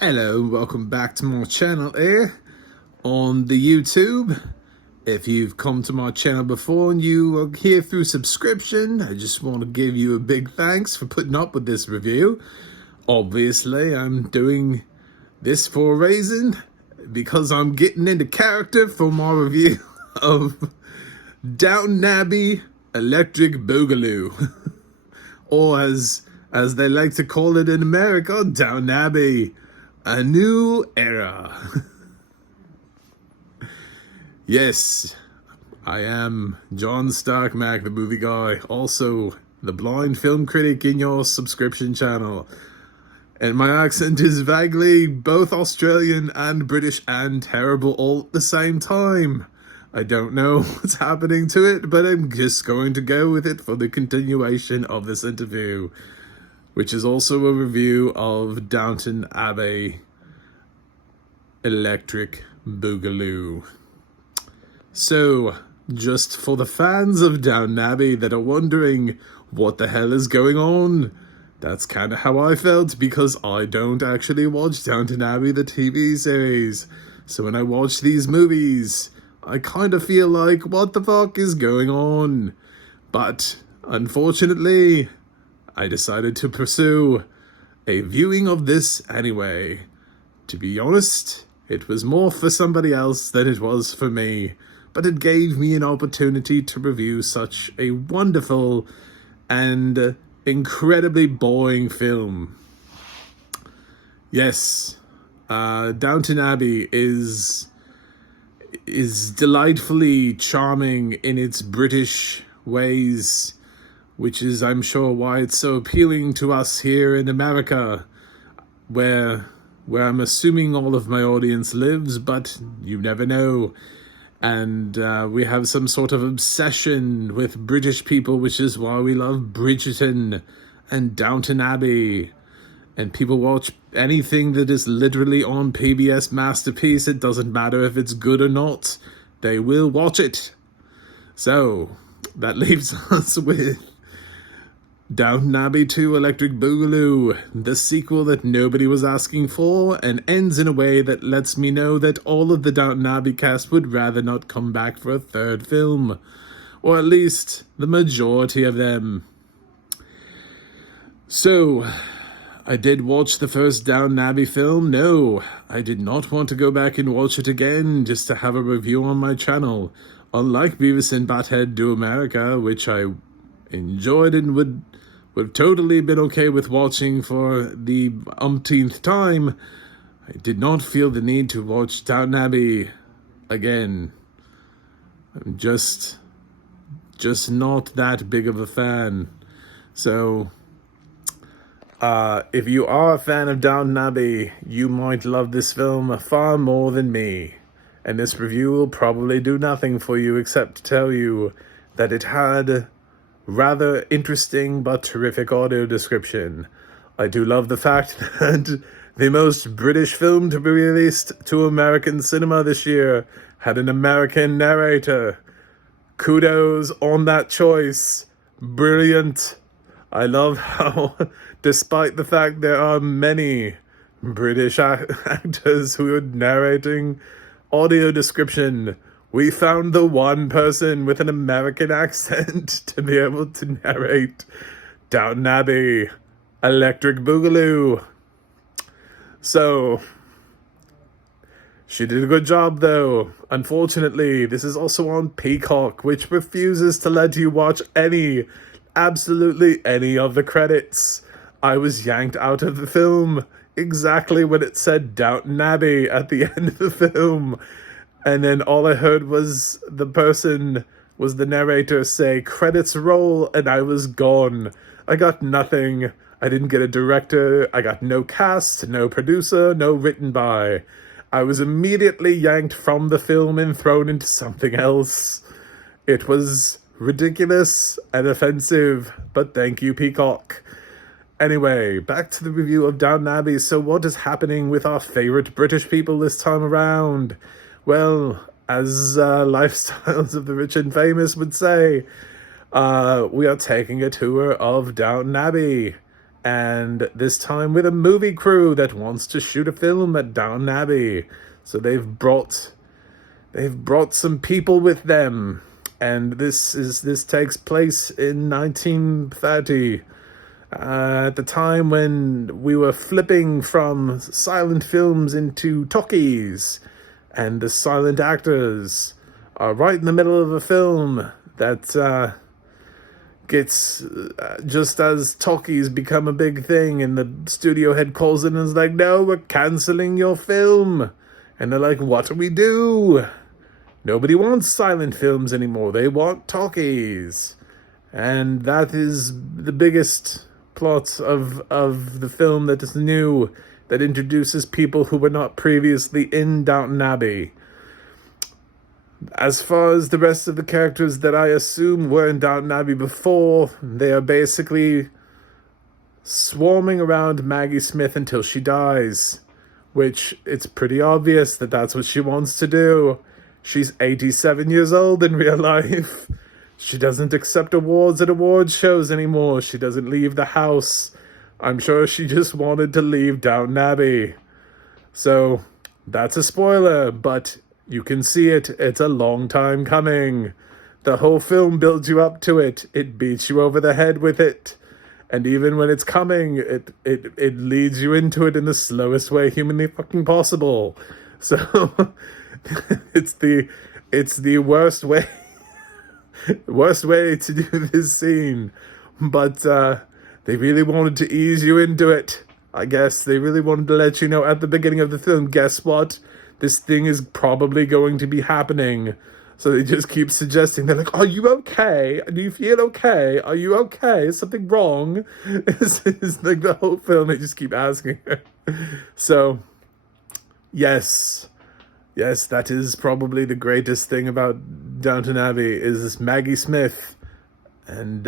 Hello, welcome back to my channel here on the YouTube. If you've come to my channel before and you are here through subscription, I just want to give you a big thanks for putting up with this review. Obviously, I'm doing this for a reason, because I'm getting into character for my review of Downton Abbey Electric Boogaloo. Or as they like to call it in America, Downton Abbey A New Era. Yes, I am John Starkmack, the movie guy, also the blind film critic in your subscription channel. And my accent is vaguely both Australian and British and terrible all at the same time. I don't know what's happening to it, but I'm just going to go with it for the continuation of this interview, which is also a review of Downton Abbey Electric Boogaloo. So, just for the fans of Downton Abbey that are wondering what the hell is going on, that's kind of how I felt, because I don't actually watch Downton Abbey, the TV series. So when I watch these movies, I kind of feel like, what the fuck is going on? But, unfortunately, I decided to pursue a viewing of this anyway. To be honest, it was more for somebody else than it was for me, but it gave me an opportunity to review such a wonderful and incredibly boring film. Yes, Downton Abbey is delightfully charming in its British ways, which is, I'm sure, why it's so appealing to us here in America, where I'm assuming all of my audience lives, but you never know. And we have some sort of obsession with British people, which is why we love Bridgerton and Downton Abbey. And people watch anything that is literally on PBS Masterpiece. It doesn't matter if it's good or not. They will watch it. So, that leaves us with Downton Abbey 2 Electric Boogaloo, the sequel that nobody was asking for, and ends in a way that lets me know that all of the Downton Abbey cast would rather not come back for a third film. Or at least, the majority of them. So, I did watch the first Downton Abbey film. No, I did not want to go back and watch it again just to have a review on my channel. Unlike Beavis and Butthead Do America, which I enjoyed and would have totally been okay with watching for the umpteenth time, I did not feel the need to watch Downton Abbey again. I'm just not that big of a fan. So, if you are a fan of Downton Abbey, you might love this film far more than me. And this review will probably do nothing for you except to tell you that it had rather interesting but terrific audio description. I do love the fact that the most British film to be released to American cinema this year had an American narrator. Kudos on that choice. Brilliant. I love how, despite the fact there are many British actors who are narrating audio description, we found the one person with an American accent to be able to narrate Downton Abbey Electric Boogaloo. So, she did a good job though. Unfortunately, this is also on Peacock, which refuses to let you watch absolutely any of the credits. I was yanked out of the film exactly when it said Downton Abbey at the end of the film. And then all I heard was the narrator say, "Credits roll," and I was gone. I got nothing. I didn't get a director. I got no cast, no producer, no written by. I was immediately yanked from the film and thrown into something else. It was ridiculous and offensive, but thank you, Peacock. Anyway, back to the review of Downton Abbey. So what is happening with our favorite British people this time around? Well, as Lifestyles of the Rich and Famous would say, we are taking a tour of Downton Abbey. and this time with a movie crew that wants to shoot a film at Downton Abbey. So they've brought some people with them, and this takes place in 1930. At the time when we were flipping from silent films into talkies, and the silent actors are right in the middle of a film that gets, just as talkies become a big thing, and the studio head calls in and is like, no, we're canceling your film. And they're like, what do we do? Nobody wants silent films anymore. They want talkies. And that is the biggest plot of the film that is new, that introduces people who were not previously in Downton Abbey. As far as the rest of the characters that I assume were in Downton Abbey before, they are basically swarming around Maggie Smith until she dies, which it's pretty obvious that that's what she wants to do. She's 87 years old in real life. She doesn't accept awards at award shows anymore. She doesn't leave the house. I'm sure she just wanted to leave Downton Abbey. So, that's a spoiler, but you can see it. It's a long time coming. The whole film builds you up to it. It beats you over the head with it. And even when it's coming, it leads you into it in the slowest way humanly fucking possible. So, it's the worst way to do this scene, but they really wanted to ease you into it. I guess they really wanted to let you know at the beginning of the film, guess what? This thing is probably going to be happening. So they just keep suggesting, they're like, are you okay? Do you feel okay? Are you okay? Is something wrong? It's like the whole film, they just keep asking her. So, yes, that is probably the greatest thing about Downton Abbey, is Maggie Smith. And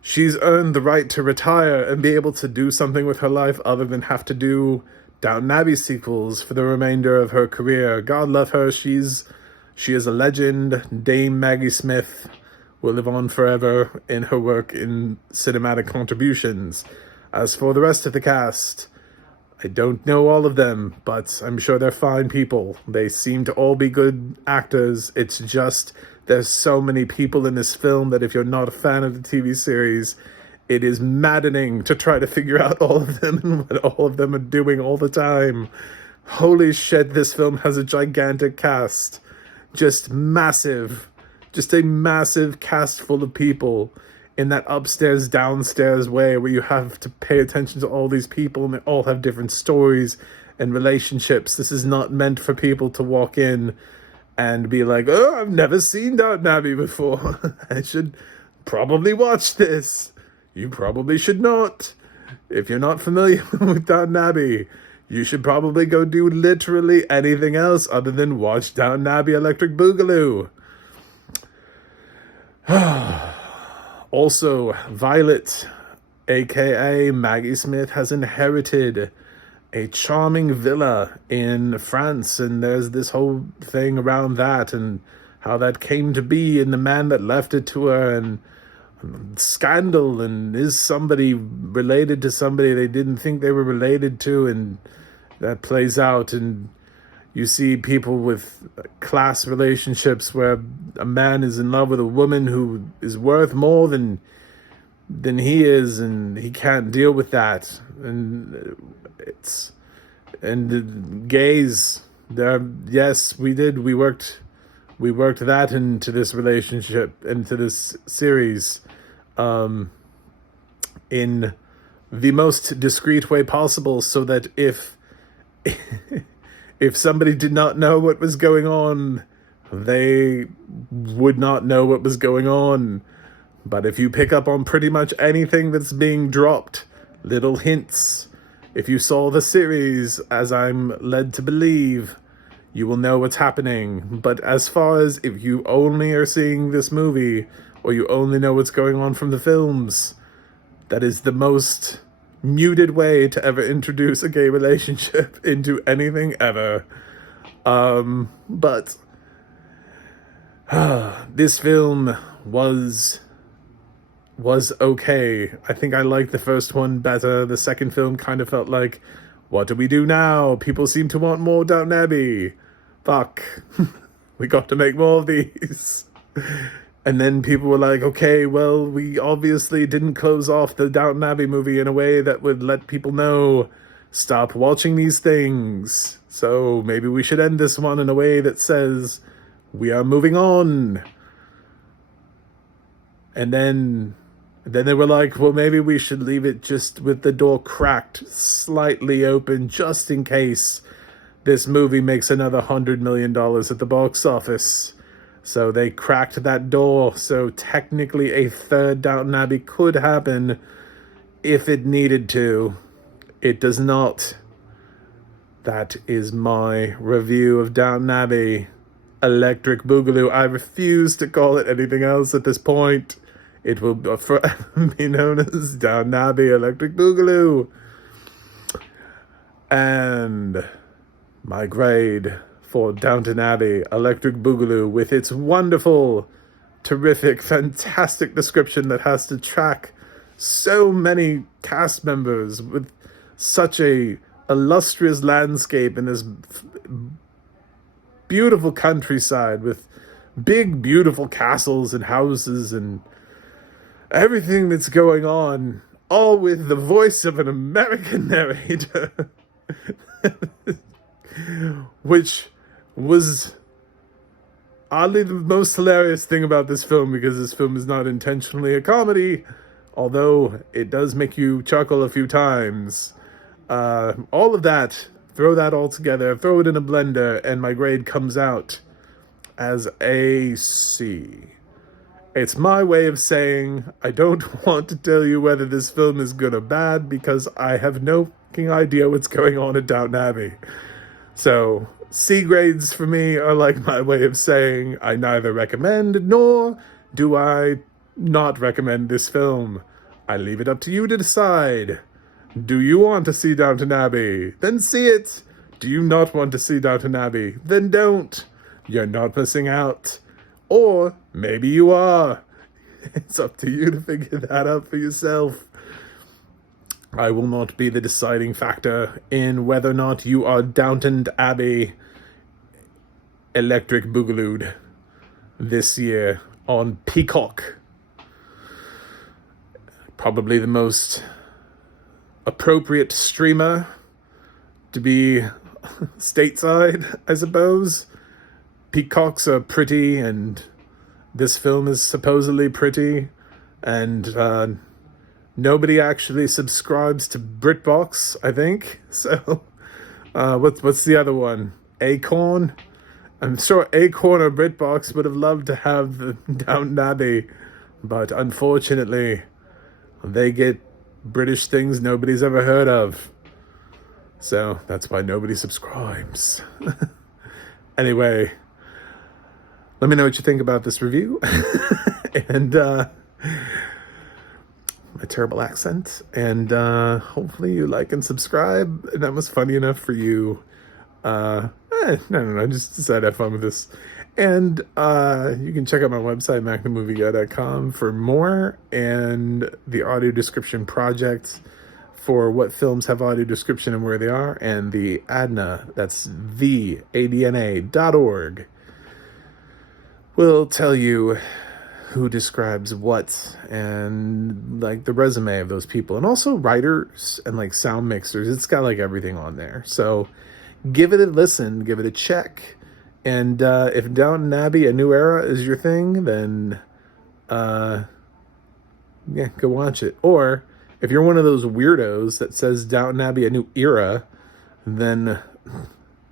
she's earned the right to retire and be able to do something with her life other than have to do Downton Abbey sequels for the remainder of her career. God love her. She is a legend. Dame Maggie Smith will live on forever in her work in cinematic contributions. As for the rest of the cast, I don't know all of them, but I'm sure they're fine people. They seem to all be good actors. It's just, there's so many people in this film that if you're not a fan of the TV series, it is maddening to try to figure out all of them and what all of them are doing all the time. Holy shit, this film has a gigantic cast. Just massive. Just a massive cast full of people in that upstairs, downstairs way where you have to pay attention to all these people and they all have different stories and relationships. This is not meant for people to walk in and be like, oh, I've never seen Downton Abbey before. I should probably watch this. You probably should not. If you're not familiar with Downton Abbey, you should probably go do literally anything else other than watch Downton Abbey Electric Boogaloo. Also, Violet, aka Maggie Smith, has inherited a charming villa in France, and there's this whole thing around that and how that came to be and the man that left it to her, and scandal, and is somebody related to somebody they didn't think they were related to, and that plays out, and you see people with class relationships where a man is in love with a woman who is worth more than he is, and he can't deal with that. And the gays there. Yes, we did. We worked that into this relationship, into this series, in the most discreet way possible, so that if somebody did not know what was going on, they would not know what was going on. But if you pick up on pretty much anything that's being dropped, little hints, if you saw the series, as I'm led to believe, you will know what's happening. But as far as if you only are seeing this movie, or you only know what's going on from the films, that is the most muted way to ever introduce a gay relationship into anything ever. But this film was was okay. I think I liked the first one better. The second film kind of felt like, what do we do now? People seem to want more Downton Abbey. Fuck. We got to make more of these. And then people were like, okay, well, we obviously didn't close off the Downton Abbey movie in a way that would let people know, stop watching these things. So maybe we should end this one in a way that says, we are moving on. And then they were like, well, maybe we should leave it just with the door cracked slightly open, just in case this movie makes another $100 million at the box office. So they cracked that door, so technically a third Downton Abbey could happen if it needed to. It does not. That is my review of Downton Abbey, Electric Boogaloo. I refuse to call it anything else at this point. It will forever be known as Downton Abbey, Electric Boogaloo. And my grade for Downton Abbey, Electric Boogaloo, with its wonderful, terrific, fantastic description that has to track so many cast members with such a illustrious landscape in this beautiful countryside with big, beautiful castles and houses and everything that's going on, all with the voice of an American narrator, which was oddly the most hilarious thing about this film, because this film is not intentionally a comedy, although it does make you chuckle a few times. All of that, throw that all together, throw it in a blender, and my grade comes out as a C. It's my way of saying I don't want to tell you whether this film is good or bad, because I have no fucking idea what's going on at Downton Abbey. So C grades for me are like my way of saying I neither recommend nor do I not recommend this film. I leave it up to you to decide. Do you want to see Downton Abbey? Then see it. Do you not want to see Downton Abbey? Then don't. You're not missing out. Or maybe you are. It's up to you to figure that out for yourself. I will not be the deciding factor in whether or not you are Downton Abbey Electric Boogalooed this year on Peacock. Probably the most appropriate streamer to be stateside, I suppose. Peacocks are pretty, and this film is supposedly pretty, and nobody actually subscribes to BritBox, I think. So, what's the other one? Acorn? I'm sure Acorn or BritBox would have loved to have the Downton Abbey, but unfortunately, they get British things nobody's ever heard of. So that's why nobody subscribes. Anyway, let me know what you think about this review. And my terrible accent. And hopefully you like and subscribe. And that was funny enough for you. No, just decided to have fun with this. And you can check out my website, MacTheMovieGuy.com, for more, and the audio description project for what films have audio description and where they are, and the ADNA, that's the ADNA.org, will tell you who describes what, and like the resume of those people, and also writers and like sound mixers. It's got like everything on there. So give it a listen, give it a check. And if Downton Abbey, A New Era is your thing, then yeah, go watch it. Or if you're one of those weirdos that says Downton Abbey, A New Era, then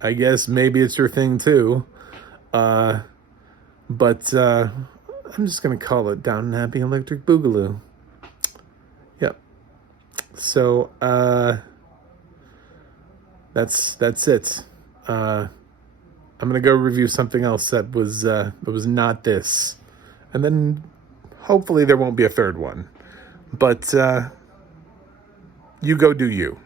I guess maybe it's your thing too. But I'm just going to call it Downton Abbey, Electric Boogaloo. Yep. So that's it. I'm gonna go review something else that was not this, and then hopefully there won't be a third one. But you go do you.